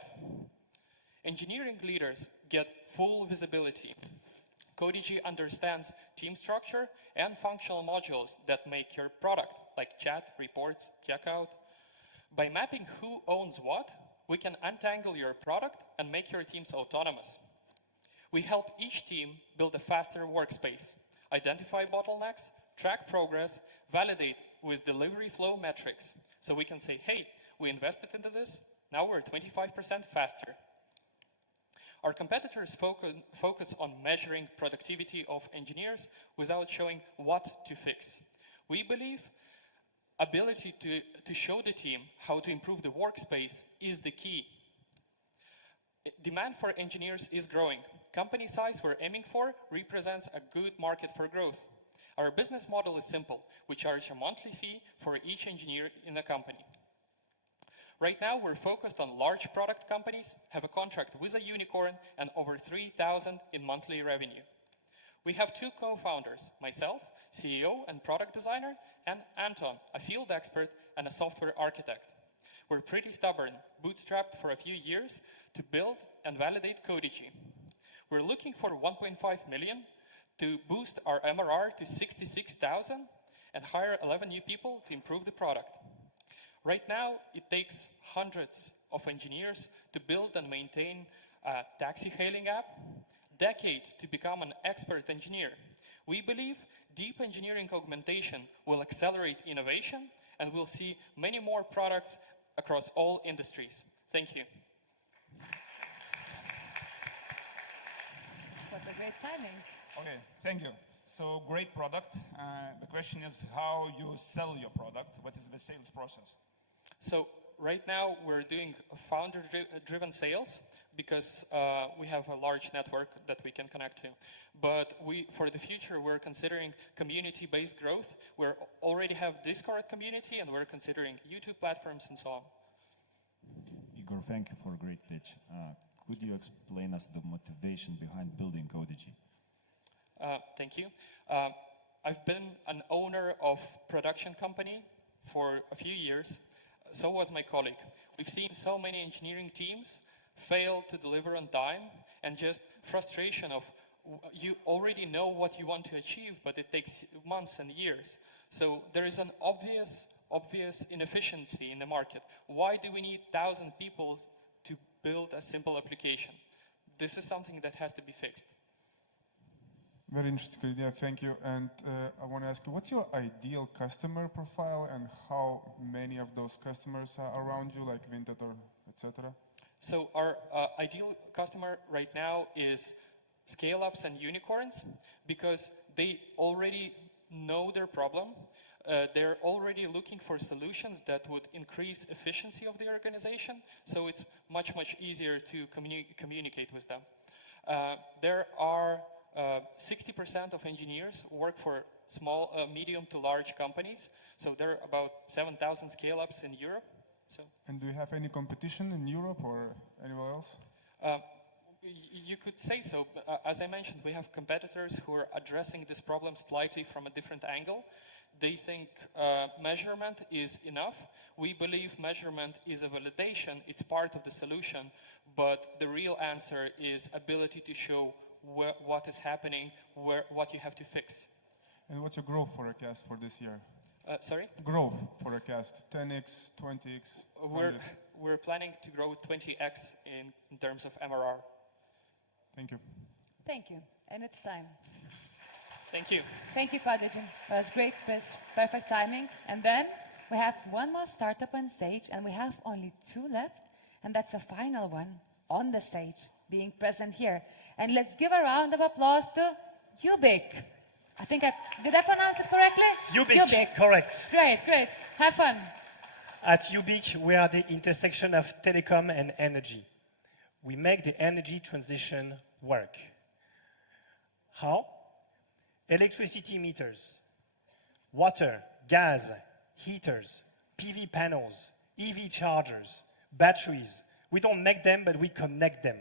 Engineering leaders get full visibility. Codigy understands team structure and functional modules that make your product, like chat, reports, checkout. By mapping who owns what, we can untangle your product and make your teams autonomous. We help each team build a faster workspace, identify bottlenecks, track progress, validate with delivery flow metrics. So we can say, hey, we invested into this, now we're 25% faster. Our competitors focus on measuring productivity of engineers without showing what to fix. We believe ability to show the team how to improve the workspace is the key. Demand for engineers is growing. Company size we're aiming for represents a good market for growth. Our business model is simple. We charge a monthly fee for each engineer in the company. Right now, we're focused on large product companies, have a contract with a unicorn, and over 3,000 in monthly revenue. We have two co-founders, myself, CEO and product designer, and Anton, a field expert and a software architect. We're pretty stubborn, bootstrapped for a few years to build and validate Codigy. We're looking for 1.5 million to boost our MRR to 66,000 and hire 11 new people to improve the product. Right now, it takes hundreds of engineers to build and maintain a taxi hailing app, decades to become an expert engineer. We believe deep engineering augmentation will accelerate innovation, and we'll see many more products across all industries. Thank you. What a great timing. Okay, thank you. So great product. The question is how you sell your product. What is the sales process? So right now we're doing founder-driven sales because we have a large network that we can connect to. But for the future, we're considering community-based growth. We already have Discord community, and we're considering YouTube platforms and so on. Igor, thank you for a great pitch. Could you explain us the motivation behind building Codigy? Thank you. I've been an owner of production company for a few years. So was my colleague. We've seen so many engineering teams fail to deliver on time, and just frustration of you already know what you want to achieve, but it takes months and years. So there is an obvious inefficiency in the market. Why do we need 1,000 people to build a simple application? This is something that has to be fixed. Very interesting idea, thank you. And I want to ask you, what's your ideal customer profile and how many of those customers are around you, like Vinted or etc.? So our ideal customer right now is scale-ups and unicorns because they already know their problem. They're already looking for solutions that would increase efficiency of the organization. So it's much easier to communicate with them. There are 60% of engineers work for small, medium to large companies. So there are about 7,000 scale-ups in Europe. So. And do you have any competition in Europe or anywhere else? You could say so. As I mentioned, we have competitors who are addressing this problem slightly from a different angle. They think measurement is enough. We believe measurement is a validation. It's part of the solution. But the real answer is ability to show what is happening, what you have to fix. And what's your growth forecast for this year? Sorry? Growth forecast, 10x, 20x? We're planning to grow 20x in terms of MRR. Thank you. Thank you. And it's time. Thank you. Thank you, Codigy. That was great, perfect timing. And then we have one more startup on stage, and we have only 2 left, and that's the final one on the stage, being present here. And let's give a round of applause to Ubilk. Did I pronounce it correctly? Ubilk, correct. Great, great. Have fun. At Ubilk, we are the intersection of telecom and energy. We make the energy transition work. How? Electricity meters, water, gas, heaters, PV panels, EV chargers, batteries. We don't make them, but we connect them.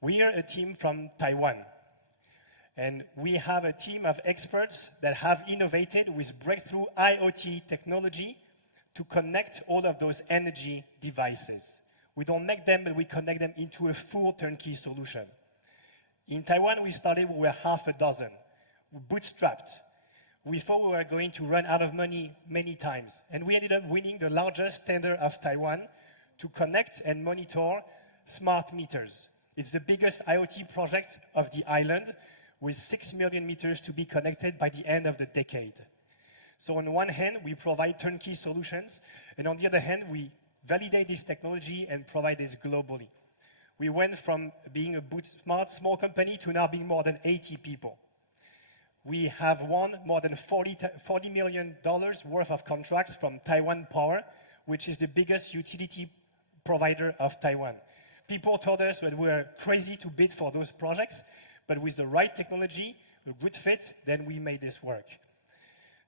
We are a team from Taiwan. And we have a team of experts that have innovated with breakthrough IoT technology to connect all of those energy devices. We don't make them, but we connect them into a full turnkey solution. In Taiwan, we started, we were half a dozen. We bootstrapped. We thought we were going to run out of money many times. And we ended up winning the largest tender of Taiwan to connect and monitor smart meters. It's the biggest IoT project of the island, with 6 million meters to be connected by the end of the decade. So on one hand, we provide turnkey solutions, and on the other hand, we validate this technology and provide this globally. We went from being a small company to now being more than 80 people. We have won more than $40 million worth of contracts from Taiwan Power, which is the biggest utility provider of Taiwan. People told us that we were crazy to bid for those projects, but with the right technology, a good fit, then we made this work.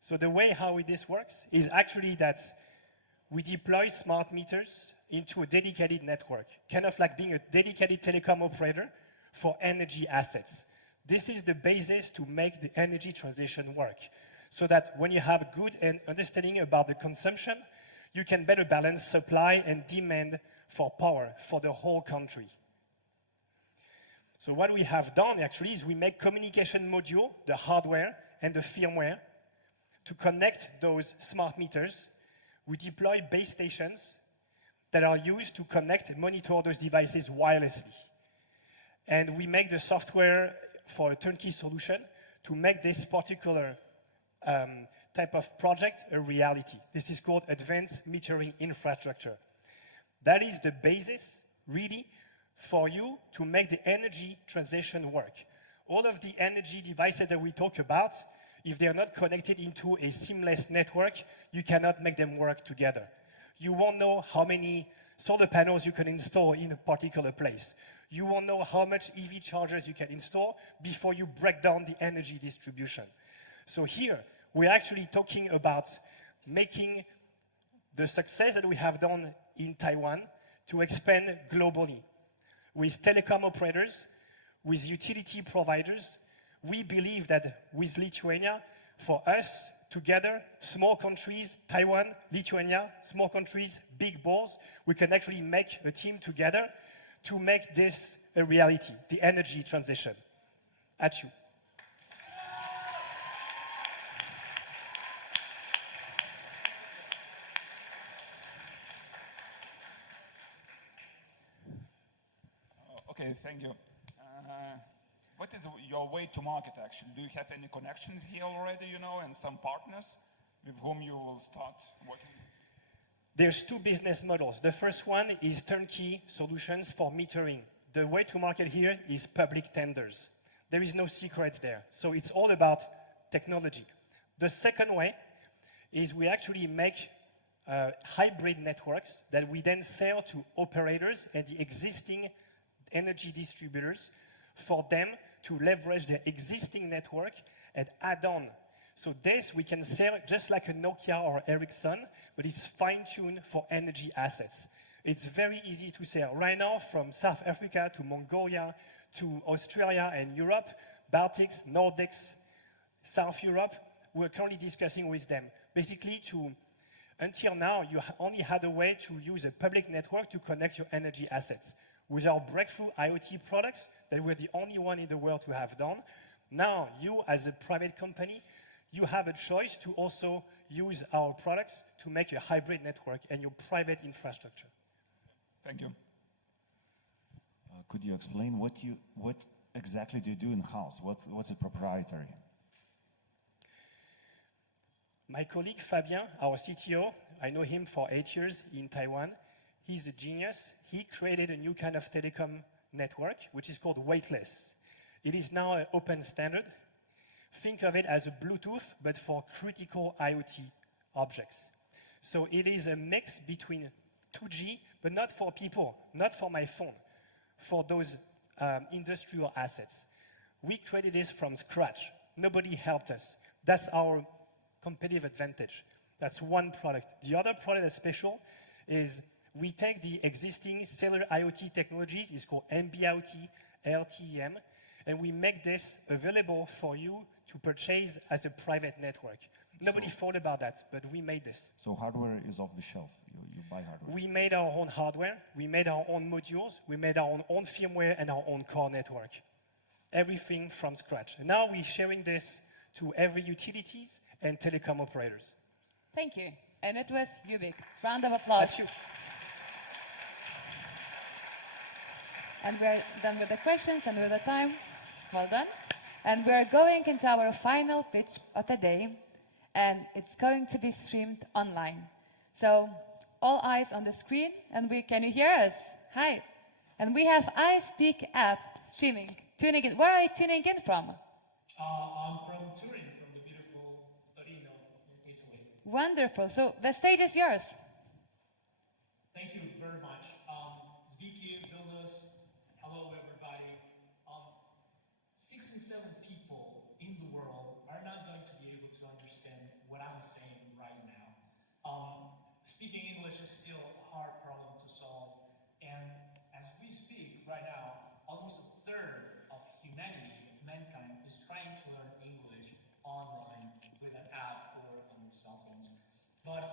So the way how this works is actually that we deploy smart meters into a dedicated network, kind of like being a dedicated telecom operator for energy assets. This is the basis to make the energy transition work, so that when you have good understanding about the consumption, you can better balance supply and demand for power for the whole country. So what we have done actually is we make communication module, the hardware and the firmware, to connect those smart meters. We deploy base stations that are used to connect and monitor those devices wirelessly. And we make the software for a turnkey solution to make this particular type of project a reality. This is called advanced metering infrastructure. That is the basis, really, for you to make the energy transition work. All of the energy devices that we talk about, if they are not connected into a seamless network, you cannot make them work together. You won't know how many solar panels you can install in a particular place. You won't know how much EV chargers you can install before you break down the energy distribution. So here, we're actually talking about making the success that we have done in Taiwan to expand globally. With telecom operators, with utility providers, we believe that with Lithuania, for us, together, small countries, Taiwan, Lithuania, small countries, big balls, we can actually make a team together to make this a reality, the energy transition. At you. Okay, thank you. What is your way to market, actually? Do you have any connections here already, and some partners with whom you will start working? There's 2 business models. The first one is turnkey solutions for metering. The way to market here is public tenders. There is no secrets there. So it's all about technology. The second way is we actually make hybrid networks that we then sell to operators and the existing energy distributors for them to leverage their existing network and add on. So this we can sell just like a Nokia or Ericsson, but it's fine-tuned for energy assets. It's very easy to sell. Right now, from South Africa to Mongolia to Australia and Europe, Baltics, Nordics, South Europe, we're currently discussing with them. Basically, until now, you only had a way to use a public network to connect your energy assets. With our breakthrough IoT products that we're the only one in the world to have done, now you as a private company, you have a choice to also use our products to make a hybrid network and your private infrastructure. Thank you. Could you explain what exactly do you do in-house? What's it proprietary? My colleague Fabien, our CTO, I know him for 8 years in Taiwan. He's a genius. He created a new kind of telecom network, which is called weightless. It is now an open standard. Think of it as a Bluetooth, but for critical IoT objects. So it is a mix between 2G, but not for people, not for my phone, for those industrial assets. We created this from scratch. Nobody helped us. That's our competitive advantage. That's one product. The other product that's special is we take the existing cellular IoT technologies, it's called NB-IoT, LTE-M, and we make this available for you to purchase as a private network. Nobody thought about that, but we made this. So hardware is off the shelf. You buy hardware. We made our own hardware. We made our own modules. We made our own firmware and our own core network. Everything from scratch. And now we're sharing this to every utilities and telecom operators. Thank you. And it was Ubilk. Round of applause. Thank you. And we're done with the questions and with the time. Well done. And we're going into our final pitch of the day, and it's going to be streamed online. So all eyes on the screen, and can you hear us? Hi. And we have speakapp streaming, tuning in. Where are you tuning in from? I'm from Turin, from the beautiful Torino in Italy. Wonderful. So the stage is yours. Thank you very much. Vicky, Vilnius, hello everybody. 67 people in the world are not going to be able to understand what I'm saying right now. Speaking English is still a hard problem to solve, and as we speak right now, almost a third of humanity, of mankind, is trying to learn English online with an app or on their cell phones. But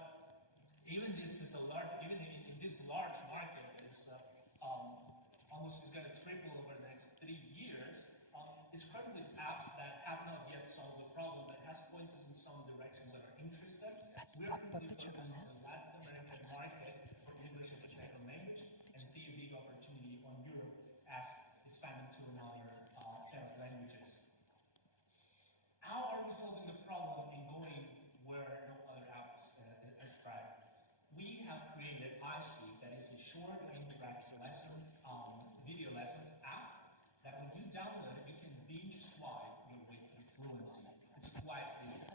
even this is even in this large market, is almost is going to triple over the next 3 years. It's crowded with apps that have not yet solved the problem, but has pointed us in some directions that are interesting. We're currently focused on the Latin American market for English as a second language, and see a big opportunity on Europe as expanding to another set of languages. How are we solving the problem in going where no other app is described? We have created iSpeak, that is a short interactive lesson, video lessons app, that when you download it, you can binge swipe your way through fluency. It's quite easy.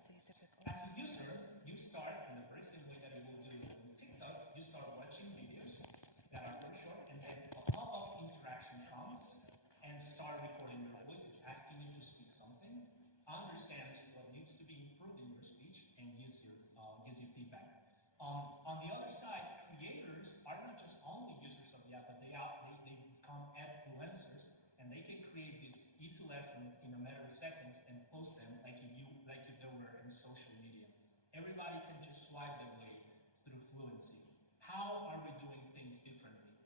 As a user, you start in the very same way that you will do on TikTok. You start watching videos that are very short, and then a pop-up interaction comes and start recording your voice. It's asking you to speak something, understands what needs to be improved in your speech, and gives you feedback. On the other side, creators are not just only users of the app, but they become influencers, and they can create these easy lessons in a matter of seconds and post them like if they were in social media. Everybody can just swipe their way through fluency. How are we doing things differently?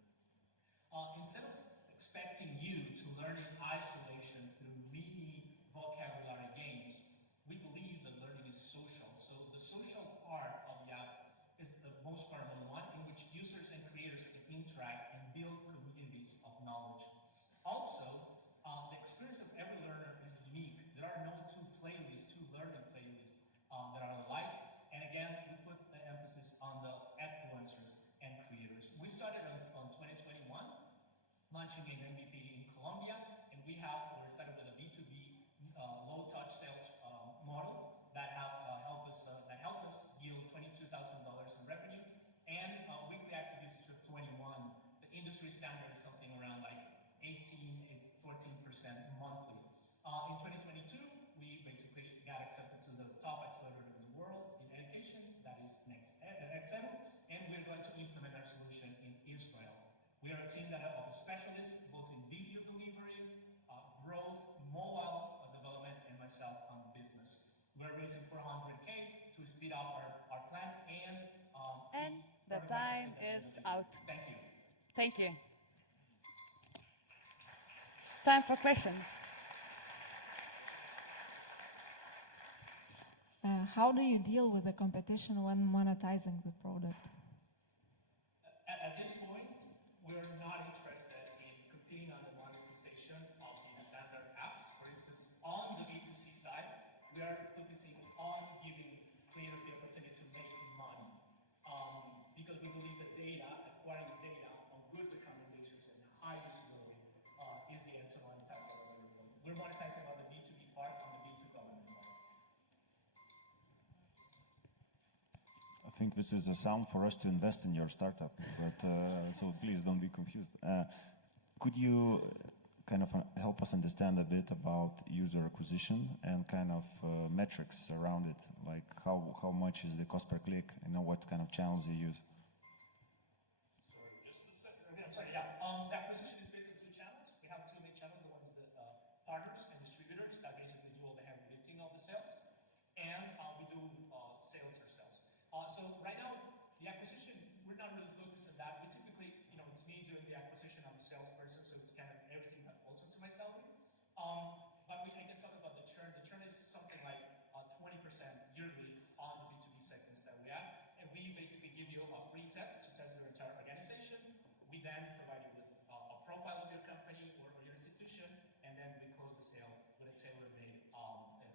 Instead of expecting you to learn in isolation through mini vocabulary games, we believe that learning is social. So the social part of the app is the most common one, in which users and creators can interact and build communities of knowledge. Also, the experience of every learner is unique. There are no two learning playlists that are alike. And again, we put the emphasis on the influencers and creators. We started on 2021, launching an MVP in Colombia, and we're set up with a B2B low-touch sales model that helped us yield $22,000 in revenue, and weekly active usage of 21. The industry standard is something around like 14% monthly. In 2022, we basically got accepted to the top accelerator in the world in education, that is Zenoo, and we're going to implement our solution in Israel. We are a team of specialists, both in video delivery, growth, mobile development, and myself on business. We're raising $400K to speed up our plan, and the time is out. Thank you. Thank you. Time for questions. How do you deal with the competition when monetizing the product? At this point, we're not interested in competing on the monetization of the standard think this is a sound for us to invest in your startup, but so please don't be confused. Could you kind of help us understand a bit about user acquisition and kind of metrics around it, like how much is the cost per click, and what kind of channels you use? The acquisition is basically two channels. We have two main channels. The one's the partners and distributors that basically do all the heavy lifting of the sales, and we do sales ourselves. So right now, the acquisition, we're not really focused on that. We typically, it's me doing the acquisition. I'm a salesperson, so it's kind of everything that falls into my salary. But I can talk about the churn. The churn is something like 20% yearly on the B2B segments that we have. And we basically give you a free test to test your entire organization. We then provide you with a profile of your company or your institution, and then we close the sale with a tailor-made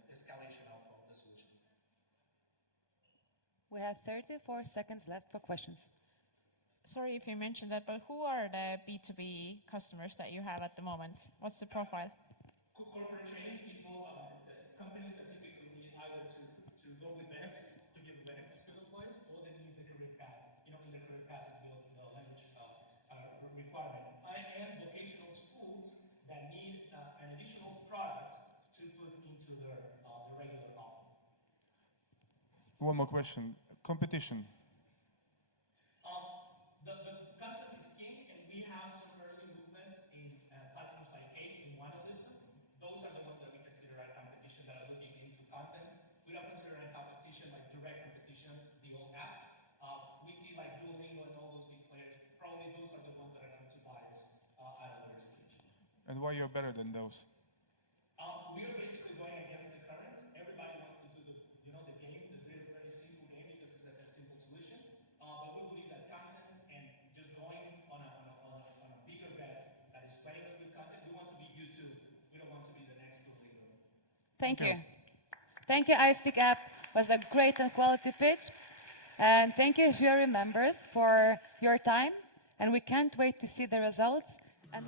escalation of the solution. We have 34 seconds left for questions. Sorry if you mentioned that, but who are the B2B customers that you have at the moment? What's the profile? Corporate training people, companies that typically need either to go with benefits, to give benefits to the employees, or they need the career path. In the career path, the language requirement. And vocational schools that need an additional product to put into their regular offer. One more question. Competition. The content is king, and we have some early movements in platforms like Kink and finalists. Those are the ones that we consider our competition that are looking into content. We don't consider our competition like direct competition, the old apps. We see like Duolingo and all those big players. Probably those are the ones that are going to buy us at a later stage. And why you're better than those? We are basically going against the current. Everybody wants to do the game, the very, very simple game because it's a simple solution. But we believe that content and just going on a bigger bet that is playing with content, we want to be YouTube. We don't want to be the next Duolingo. Thank you. Thank you, speakapp. It was a great and quality pitch. And thank you, jury members, for your time. And we can't wait to see the results. And